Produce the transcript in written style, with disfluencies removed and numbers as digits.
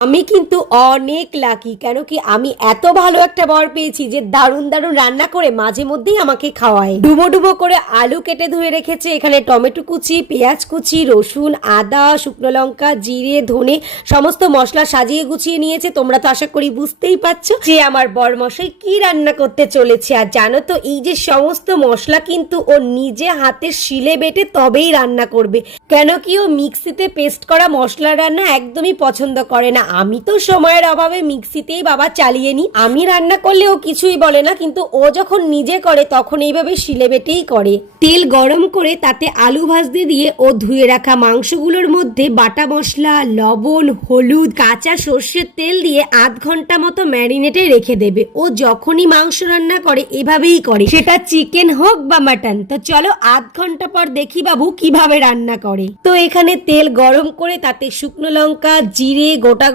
আমি কিন্তু অনেক লাকি, কেন কি আমি এত ভালো একটা বর পেয়েছি যে দারুণ দারুণ রান্না করে মাঝে মধ্যেই আমাকে খাওয়ায়। ডুবো ডুবো করে আলু কেটে ধুয়ে রেখেছে, এখানে টমেটো কুচি, পেঁয়াজ কুচি, রসুন, আদা, শুকনো লঙ্কা, জিরে, ধনে সমস্ত মশলা সাজিয়ে গুছিয়ে নিয়েছে। তোমরা তো আশা করি বুঝতেই পারছো যে আমার বর মশাই কি রান্না করতে চলেছে। আর জানো তো, এই যে সমস্ত মশলা কিন্তু ও নিজে হাতে শিলে বেটে তবেই রান্না করবে, কেন কি ও মিক্সিতে পেস্ট করা মশলা রান্না একদমই পছন্দ করে না। আমি তো সময়ের অভাবে মিক্সিতেই বাবা চালিয়ে নি, আমি রান্না করলে ও কিছুই বলে না, কিন্তু ও যখন নিজে করে তখন এইভাবে শিলে বেটেই করে। তেল গরম করে তাতে আলু ভাজতে দিয়ে ও ধুয়ে রাখা মাংসগুলোর মধ্যে বাটা মশলা, লবণ, হলুদ, কাঁচা সর্ষের তেল দিয়ে আধ ঘন্টা মতো ম্যারিনেটে রেখে দেবে। ও যখনই মাংস রান্না করে এভাবেই করে, সেটা চিকেন হোক বা মাটন। তো চলো আধ ঘন্টা পর দেখি বাবু কিভাবে রান্না করে। তো এখানে তেল গরম করে তাতে শুকনো লঙ্কা, জিরে, গোটা